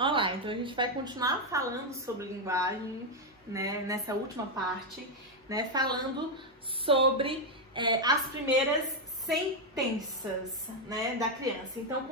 Olá, então a gente vai continuar falando sobre linguagem, né, nessa última parte, né, falando sobre as primeiras sentenças, né, da criança. Então,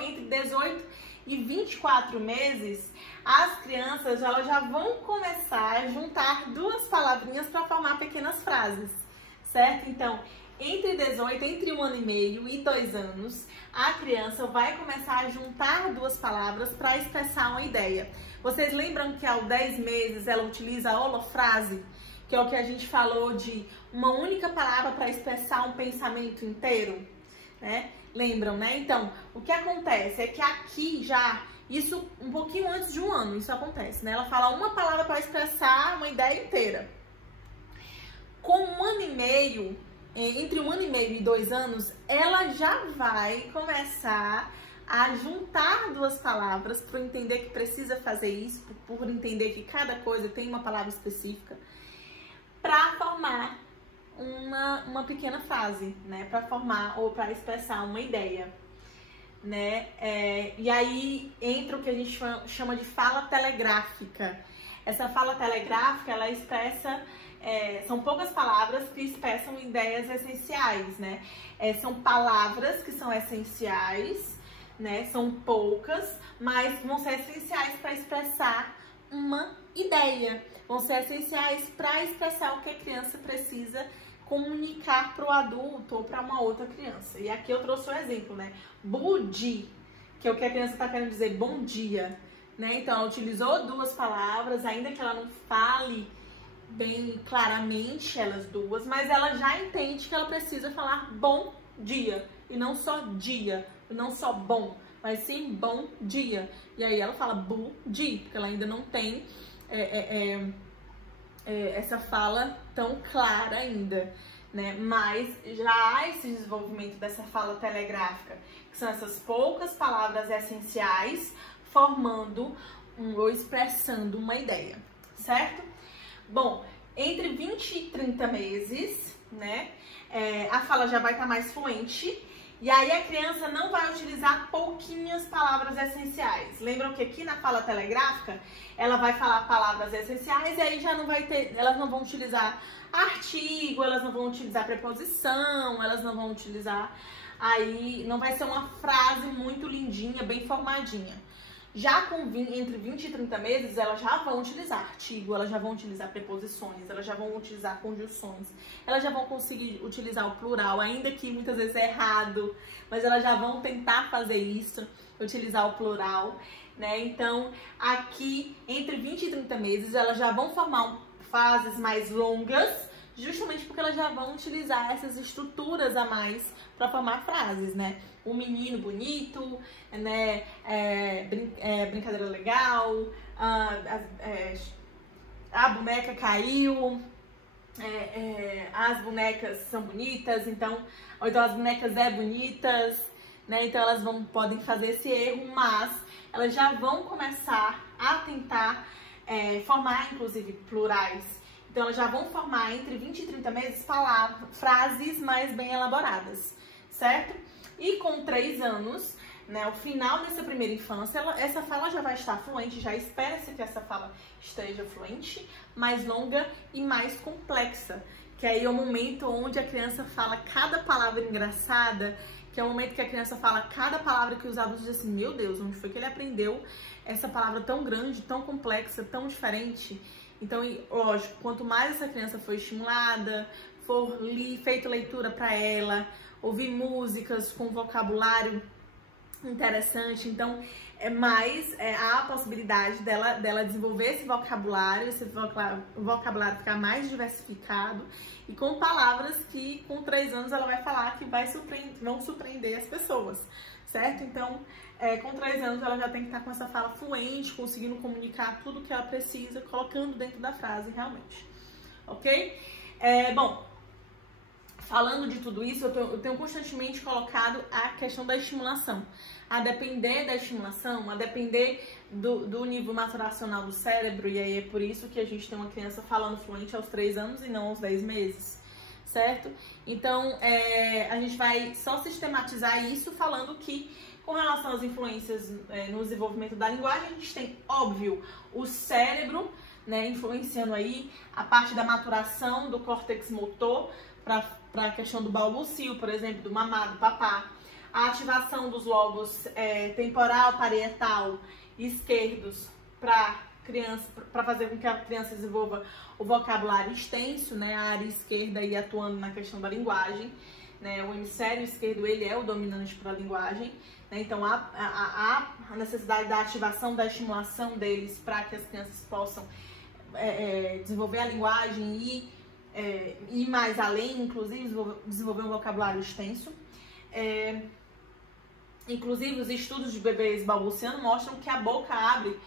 entre 18 e 24 meses, as crianças elas já vão começar a juntar duas palavrinhas para formar pequenas frases, certo? Então, entre 1 ano e meio e 2 anos, a criança vai começar a juntar duas palavras para expressar uma ideia. Vocês lembram que aos 10 meses ela utiliza a holofrase, que é o que a gente falou de uma única palavra para expressar um pensamento inteiro, né? Lembram, né? Então, o que acontece é que aqui já, isso um pouquinho antes de 1 ano, isso acontece, né? Ela fala uma palavra para expressar uma ideia inteira. Com 1 ano e meio, entre 1 ano e meio e 2 anos, ela já vai começar a juntar duas palavras por entender que precisa fazer isso, por entender que cada coisa tem uma palavra específica, para formar uma pequena frase, né? Para formar ou para expressar uma ideia, né? E aí entra o que a gente chama de fala telegráfica. Essa fala telegráfica, ela expressa são poucas palavras que expressam ideias essenciais, né? São palavras que são essenciais, né? São poucas, mas vão ser essenciais para expressar uma ideia. Vão ser essenciais para expressar o que a criança precisa comunicar para o adulto ou para uma outra criança. E aqui eu trouxe o exemplo, né? Budi, que é o que a criança está querendo dizer bom dia, né? Então, ela utilizou duas palavras, ainda que ela não fale bem claramente elas duas, mas ela já entende que ela precisa falar bom dia, e não só dia, e não só bom, mas sim bom dia. E aí ela fala budi, porque ela ainda não tem essa fala tão clara ainda, né? Mas já há esse desenvolvimento dessa fala telegráfica, que são essas poucas palavras essenciais formando ou expressando uma ideia, certo? Bom, entre 20 e 30 meses, né, a fala já vai estar mais fluente, e aí a criança não vai utilizar pouquinhas palavras essenciais. Lembram que aqui na fala telegráfica, ela vai falar palavras essenciais e aí já não vai ter, elas não vão utilizar artigo, elas não vão utilizar preposição, elas não vão utilizar, aí não vai ser uma frase muito lindinha, bem formadinha. Já entre 20 e 30 meses, elas já vão utilizar artigo, elas já vão utilizar preposições, elas já vão utilizar conjunções, elas já vão conseguir utilizar o plural, ainda que muitas vezes é errado, mas elas já vão tentar fazer isso, utilizar o plural, né? Então, aqui, entre 20 e 30 meses, elas já vão formar frases mais longas, justamente porque elas já vão utilizar essas estruturas a mais para formar frases, né? Um menino bonito, né? Brincadeira legal, a boneca caiu, as bonecas são bonitas, então, ou então as bonecas bonitas, né? Então elas podem fazer esse erro, mas elas já vão começar a tentar formar, inclusive, plurais. Então elas já vão formar entre 20 e 30 meses frases mais bem elaboradas, certo? E com 3 anos, né, o final dessa primeira infância, essa fala já vai estar fluente, já espera-se que essa fala esteja fluente, mais longa e mais complexa, que aí é o momento onde a criança fala cada palavra engraçada, que é o momento que a criança fala cada palavra que os adultos dizem assim, meu Deus, onde foi que ele aprendeu essa palavra tão grande, tão complexa, tão diferente? Então, lógico, quanto mais essa criança for estimulada, for feita leitura para ela, ouvir músicas com vocabulário interessante, então mais há a possibilidade dela desenvolver esse vocabulário vocabulário ficar mais diversificado e com palavras que com 3 anos ela vai falar que vão surpreender as pessoas, certo? Então, com 3 anos ela já tem que estar com essa fala fluente, conseguindo comunicar tudo o que ela precisa, colocando dentro da frase realmente, ok? Bom, falando de tudo isso, eu tenho constantemente colocado a questão da estimulação. A depender da estimulação, a depender do nível maturacional do cérebro, e aí é por isso que a gente tem uma criança falando fluente aos 3 anos e não aos 10 meses, certo? Então, a gente vai só sistematizar isso falando que Com relação às influências no desenvolvimento da linguagem, a gente tem, óbvio, o cérebro, né, influenciando aí a parte da maturação do córtex motor para a questão do balbucio, por exemplo, do mamar, do papar. A ativação dos lobos temporal, parietal e esquerdos para fazer com que a criança desenvolva o vocabulário extenso, né, a área esquerda aí atuando na questão da linguagem, né, o hemisfério esquerdo ele é o dominante para a linguagem, né, então há a necessidade da ativação, da estimulação deles para que as crianças possam desenvolver a linguagem e ir mais além, inclusive desenvolver um vocabulário extenso. Inclusive, os estudos de bebês balbuciando mostram que a boca abre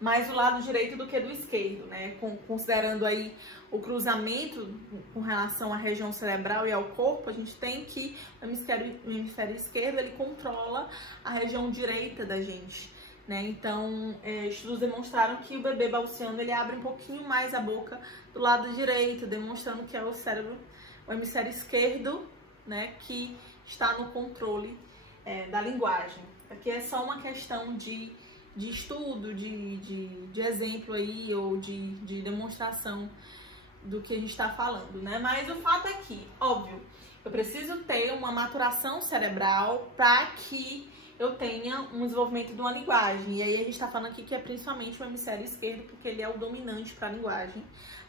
mais do lado direito do que do esquerdo, né? Considerando aí o cruzamento com relação à região cerebral e ao corpo, a gente tem que o hemisfério esquerdo ele controla a região direita da gente, né? Então, estudos demonstraram que o bebê balbuciando ele abre um pouquinho mais a boca do lado direito, demonstrando que é o cérebro, o hemisfério esquerdo, né, que está no controle da linguagem. Aqui é só uma questão de estudo, de exemplo aí, ou de demonstração do que a gente está falando, né? Mas o fato é que, óbvio, eu preciso ter uma maturação cerebral para que eu tenha um desenvolvimento de uma linguagem. E aí a gente está falando aqui que é principalmente o hemisfério esquerdo, porque ele é o dominante para a linguagem.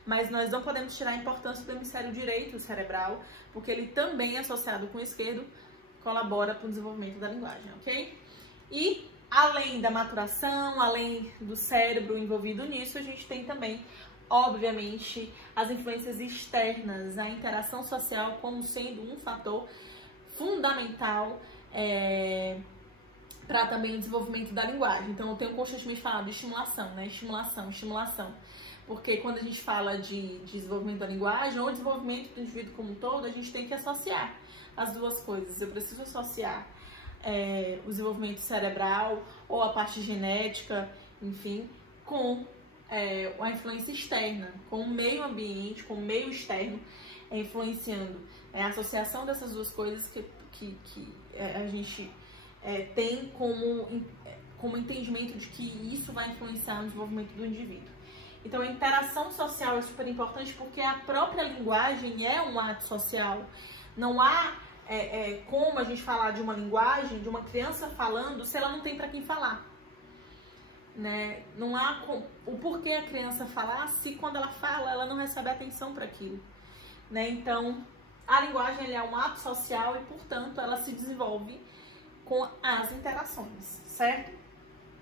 Mas nós não podemos tirar a importância do hemisfério direito cerebral, porque ele também é associado com o esquerdo, colabora para o desenvolvimento da linguagem, ok? E além da maturação, além do cérebro envolvido nisso, a gente tem também, obviamente, as influências externas, a interação social como sendo um fator fundamental para também o desenvolvimento da linguagem. Então, eu tenho constantemente falado de estimulação, né? Estimulação. Porque quando a gente fala de desenvolvimento da linguagem ou desenvolvimento do indivíduo como um todo, a gente tem que associar as duas coisas. Eu preciso associar o desenvolvimento cerebral ou a parte genética, enfim, com a influência externa, com o meio ambiente, com o meio externo influenciando. A associação dessas duas coisas que a gente tem como entendimento de que isso vai influenciar no desenvolvimento do indivíduo. Então, a interação social é super importante porque a própria linguagem é um ato social. Não há como a gente falar de uma linguagem, de uma criança falando, se ela não tem para quem falar. Né? Não há o porquê a criança falar se quando ela fala, ela não recebe atenção para aquilo. Né? Então, a linguagem é um ato social e, portanto, ela se desenvolve com as interações, certo?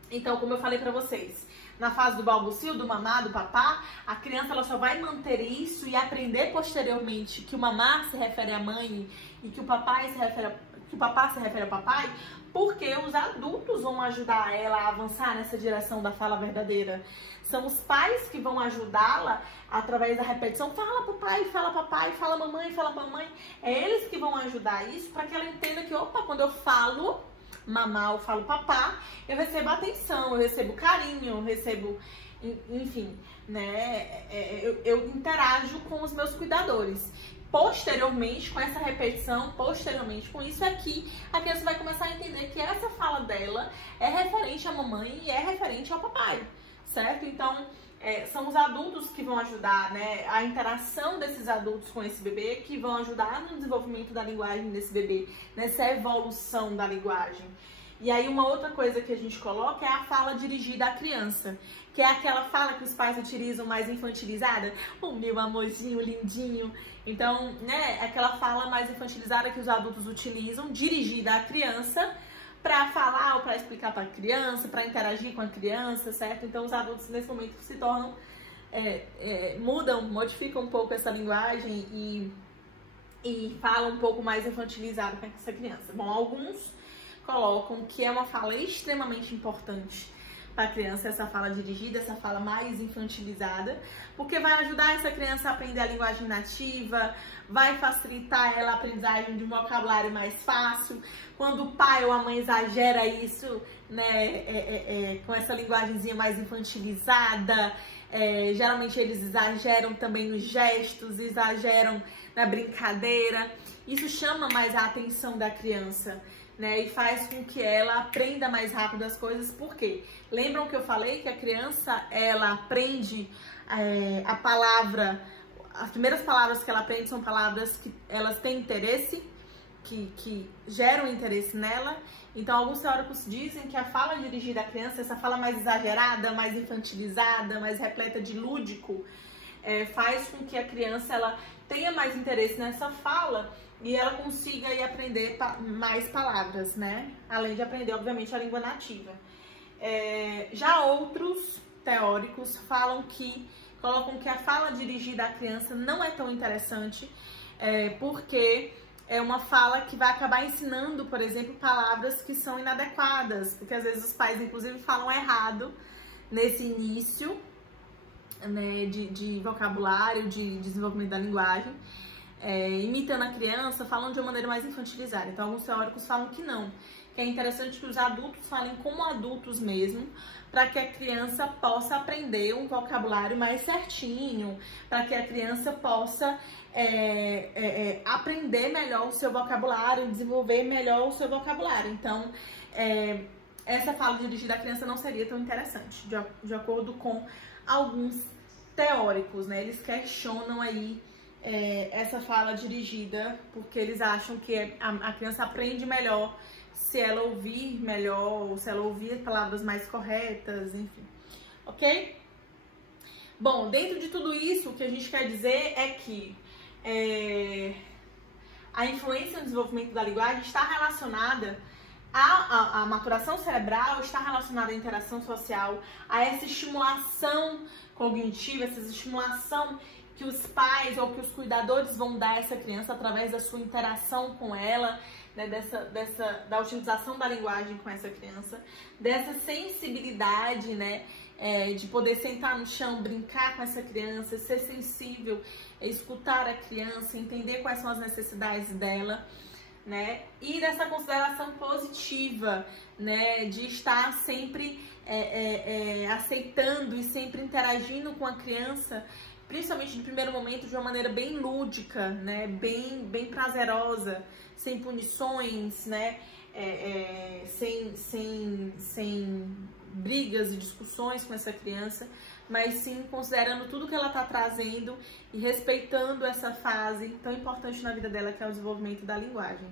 Então, como eu falei para vocês, na fase do balbucio, do mamar, do papar, a criança ela só vai manter isso e aprender posteriormente que o mamar se refere à mãe e que o papai se refere ao papai, porque os adultos vão ajudar ela a avançar nessa direção da fala verdadeira. São os pais que vão ajudá-la através da repetição. Fala papai, fala mamãe, fala mamãe. É eles que vão ajudar isso para que ela entenda que, opa, quando eu falo mamar, eu falo papá, eu recebo atenção, eu recebo carinho, eu recebo, enfim, né? Eu interajo com os meus cuidadores. Posteriormente, com essa repetição, posteriormente com isso aqui, a criança vai começar a entender que essa fala dela é referente à mamãe e é referente ao papai, certo? Então, são os adultos que vão ajudar, né? A interação desses adultos com esse bebê que vão ajudar no desenvolvimento da linguagem desse bebê, nessa evolução da linguagem. E aí uma outra coisa que a gente coloca é a fala dirigida à criança, que é aquela fala que os pais utilizam mais infantilizada, o meu amorzinho lindinho. Então, né, aquela fala mais infantilizada que os adultos utilizam, dirigida à criança, para falar ou para explicar para a criança, para interagir com a criança, certo? Então, os adultos nesse momento se tornam, modificam um pouco essa linguagem e falam um pouco mais infantilizado com essa criança. Bom, alguns colocam que é uma fala extremamente importante para a criança, essa fala dirigida, essa fala mais infantilizada, porque vai ajudar essa criança a aprender a linguagem nativa, vai facilitar ela a aprendizagem de um vocabulário mais fácil. Quando o pai ou a mãe exagera isso, né, com essa linguagemzinha mais infantilizada, geralmente eles exageram também nos gestos, exageram na brincadeira. Isso chama mais a atenção da criança. né? E faz com que ela aprenda mais rápido as coisas. Por quê? Lembram que eu falei que a criança, ela aprende a palavra, as primeiras palavras que ela aprende são palavras que elas têm interesse, que geram interesse nela. Então, alguns teóricos dizem que a fala dirigida à criança, essa fala mais exagerada, mais infantilizada, mais repleta de lúdico, faz com que a criança ela tenha mais interesse nessa fala e ela consiga aí aprender mais palavras, né? Além de aprender, obviamente, a língua nativa. Já outros teóricos colocam que a fala dirigida à criança não é tão interessante, porque é uma fala que vai acabar ensinando, por exemplo, palavras que são inadequadas, porque às vezes os pais, inclusive, falam errado nesse início, né, de vocabulário, de desenvolvimento da linguagem, imitando a criança, falam de uma maneira mais infantilizada. Então, alguns teóricos falam que não, que é interessante que os adultos falem como adultos mesmo, para que a criança possa aprender um vocabulário mais certinho, para que a criança possa aprender melhor o seu vocabulário, desenvolver melhor o seu vocabulário. Então, essa fala dirigida à criança não seria tão interessante, de acordo com alguns teóricos, né? Eles questionam aí essa fala dirigida, porque eles acham que a criança aprende melhor se ela ouvir melhor, ou se ela ouvir palavras mais corretas, enfim. Ok? Bom, dentro de tudo isso, o que a gente quer dizer é que a influência no desenvolvimento da linguagem está relacionada à maturação cerebral, está relacionada à interação social, a essa estimulação cognitiva, essa estimulação que os pais ou que os cuidadores vão dar a essa criança através da sua interação com ela, né, da utilização da linguagem com essa criança, dessa sensibilidade, né, de poder sentar no chão, brincar com essa criança, ser sensível, escutar a criança, entender quais são as necessidades dela, né, e dessa consideração positiva, né, de estar sempre aceitando e sempre interagindo com a criança, principalmente no primeiro momento, de uma maneira bem lúdica, né, bem prazerosa, sem punições, né, sem brigas e discussões com essa criança, mas sim considerando tudo que ela está trazendo e respeitando essa fase tão importante na vida dela, que é o desenvolvimento da linguagem,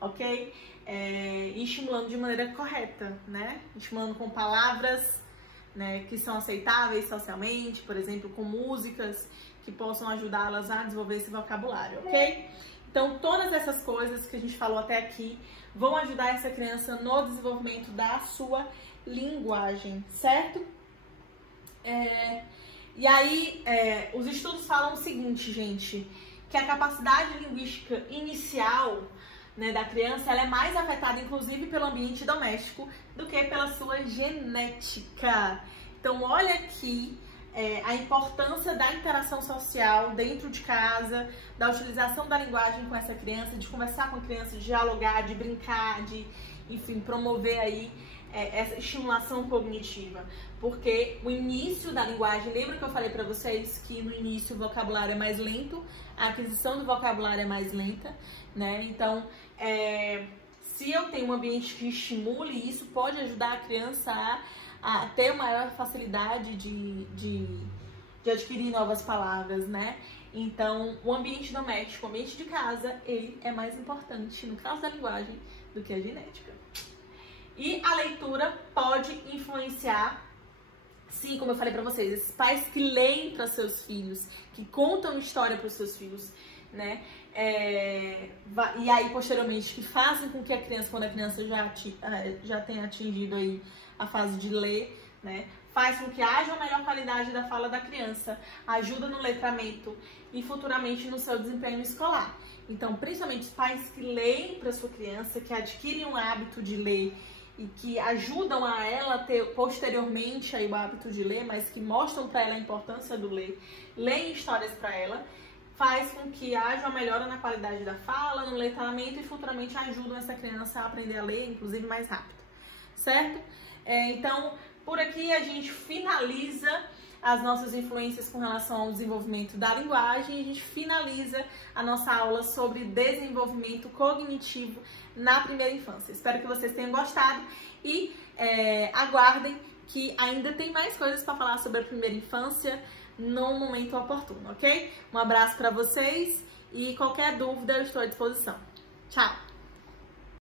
ok? E estimulando de maneira correta, né? Estimulando com palavras, né, que são aceitáveis socialmente, por exemplo, com músicas que possam ajudá-las a desenvolver esse vocabulário, ok? Então, todas essas coisas que a gente falou até aqui vão ajudar essa criança no desenvolvimento da sua linguagem, certo? E aí, os estudos falam o seguinte, gente, que a capacidade linguística inicial, né, da criança, ela é mais afetada, inclusive, pelo ambiente doméstico do que pela sua genética. Então, olha aqui a importância da interação social dentro de casa, da utilização da linguagem com essa criança, de conversar com a criança, de dialogar, de brincar, de, enfim, promover aí essa estimulação cognitiva. Porque o início da linguagem, lembra que eu falei pra vocês que no início o vocabulário é mais lento, a aquisição do vocabulário é mais lenta, né? Então, se eu tenho um ambiente que estimule, isso pode ajudar a criança a ter maior facilidade de adquirir novas palavras, né? Então, o ambiente doméstico, o ambiente de casa, ele é mais importante, no caso da linguagem, do que a genética. E a leitura pode influenciar, sim, como eu falei pra vocês, esses pais que leem para seus filhos, que contam história para os seus filhos, né? E aí, posteriormente, que fazem com que a criança, quando a criança já tenha atingido aí a fase de ler, né, faz com que haja uma melhor qualidade da fala da criança, ajuda no letramento e futuramente no seu desempenho escolar. Então, principalmente os pais que leem para sua criança, que adquirem um hábito de ler e que ajudam a ela ter posteriormente aí o hábito de ler, mas que mostram para ela a importância do ler, leem histórias para ela, faz com que haja uma melhora na qualidade da fala, no letramento e futuramente ajudam essa criança a aprender a ler, inclusive mais rápido, certo? Então, por aqui a gente finaliza as nossas influências com relação ao desenvolvimento da linguagem e a gente finaliza a nossa aula sobre desenvolvimento cognitivo na primeira infância. Espero que vocês tenham gostado e aguardem que ainda tem mais coisas para falar sobre a primeira infância no momento oportuno, ok? Um abraço para vocês e qualquer dúvida eu estou à disposição. Tchau!